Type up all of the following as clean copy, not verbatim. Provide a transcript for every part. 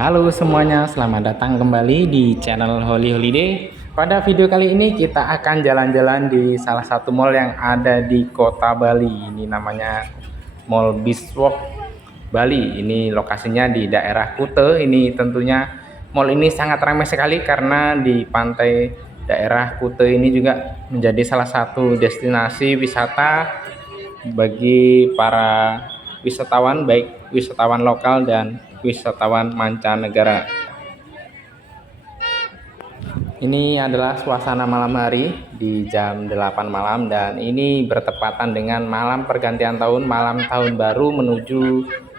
Halo semuanya, selamat datang kembali di channel Holy Holiday. Pada video kali ini kita akan jalan-jalan di salah satu mall yang ada di kota Bali. Ini namanya Mall Beachwalk Bali. Ini lokasinya di daerah Kute. Ini tentunya mall ini sangat ramai sekali karena di pantai daerah Kute ini juga menjadi salah satu destinasi wisata bagi para wisatawan, baik wisatawan lokal dan wisatawan mancanegara. Ini adalah suasana malam hari di jam 8 malam dan ini bertepatan dengan malam pergantian tahun, malam tahun baru menuju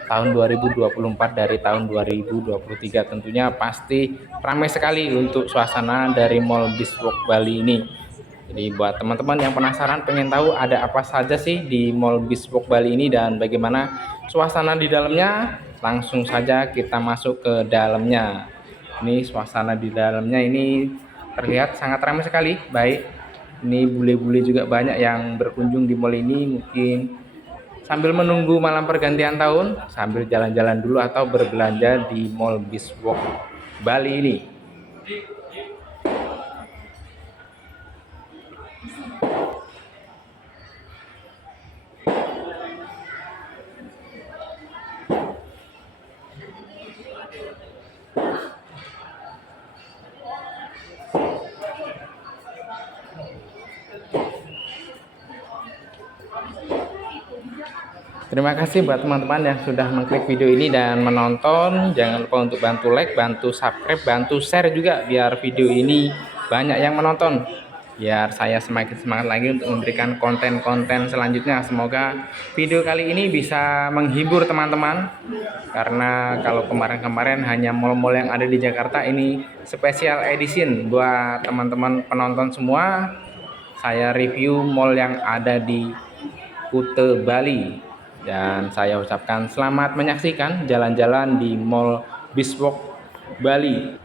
tahun 2024 dari tahun 2023. Tentunya pasti ramai sekali untuk suasana dari Mall Beachwalk Bali ini. Jadi buat teman-teman yang penasaran pengen tahu ada apa saja sih di Mall Beachwalk Bali ini dan bagaimana suasana di dalamnya, langsung saja kita masuk ke dalamnya. Ini suasana di dalamnya ini terlihat sangat ramai sekali. Baik, ini bule-bule juga banyak yang berkunjung di mall ini, mungkin sambil menunggu malam pergantian tahun, sambil jalan-jalan dulu atau berbelanja di Mall Beachwalk Bali ini. Terima kasih buat teman-teman yang sudah mengklik video ini dan menonton. Jangan lupa untuk bantu like, bantu subscribe, bantu share juga biar video ini banyak yang menonton. Biar saya semakin semangat lagi untuk memberikan konten-konten selanjutnya. Semoga video kali ini bisa menghibur teman-teman. Karena kalau kemarin-kemarin hanya mall-mall yang ada di Jakarta, ini special edition buat teman-teman penonton semua. Saya review mall yang ada di Kute Bali. Dan saya ucapkan selamat menyaksikan jalan-jalan di Mall Beachwalk Bali.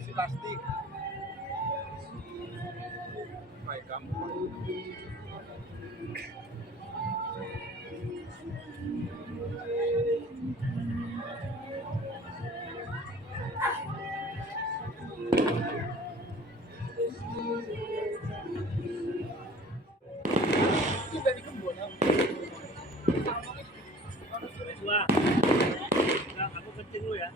Isi plastik. Baik kamu. Wah, aku kencing lu ya.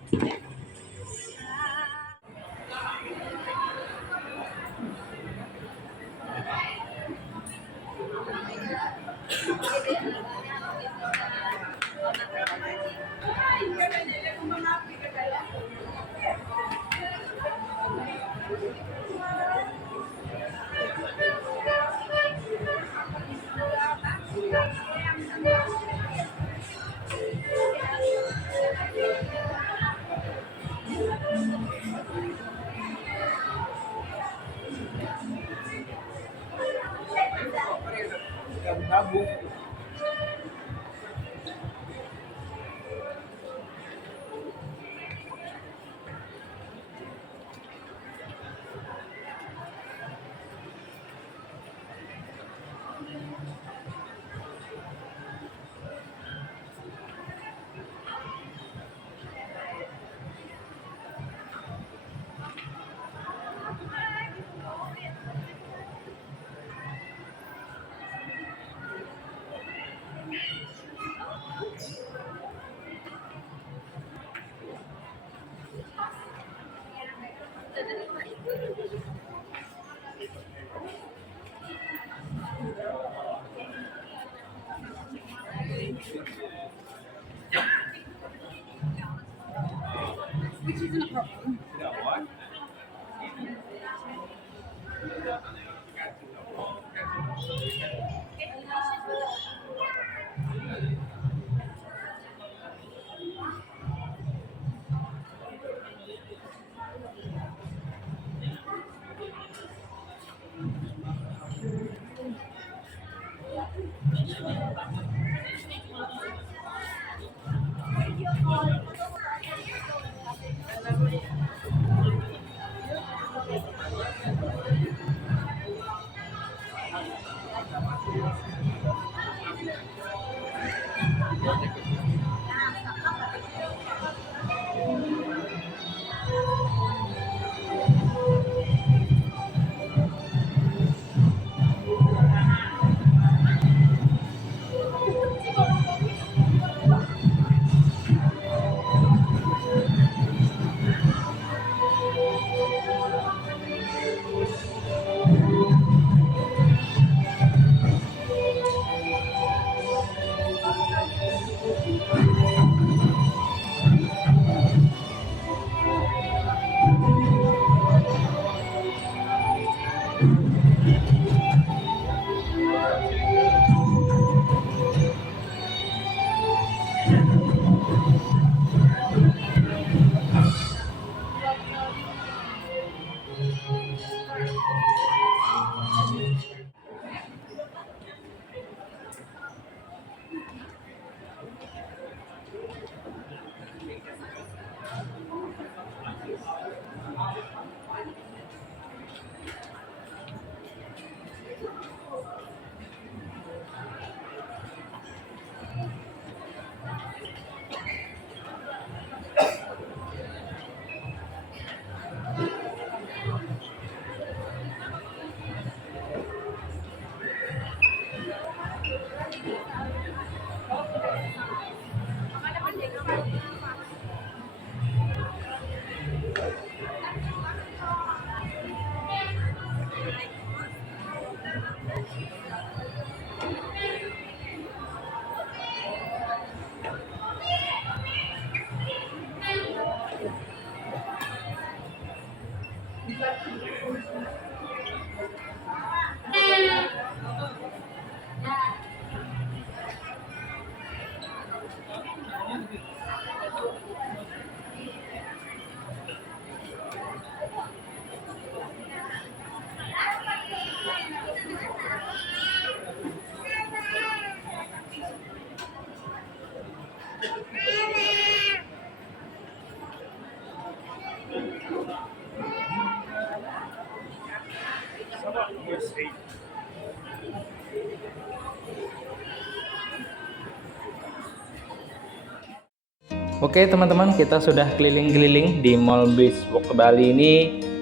Oke teman-teman, kita sudah keliling-keliling di Mall BeachWalk Bali ini.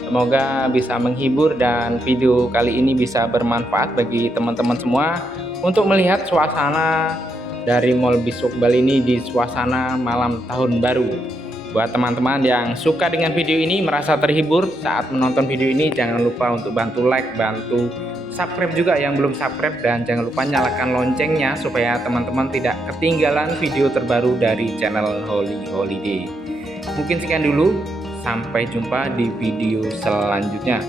Semoga bisa menghibur dan video kali ini bisa bermanfaat bagi teman-teman semua untuk melihat suasana dari Mall BeachWalk Bali ini di suasana malam tahun baru. Buat teman-teman yang suka dengan video ini, merasa terhibur saat menonton video ini, jangan lupa untuk bantu like, bantu subscribe juga yang belum subscribe, dan jangan lupa nyalakan loncengnya supaya teman-teman tidak ketinggalan video terbaru dari channel Holy Holiday. Mungkin sekian dulu, sampai jumpa di video selanjutnya.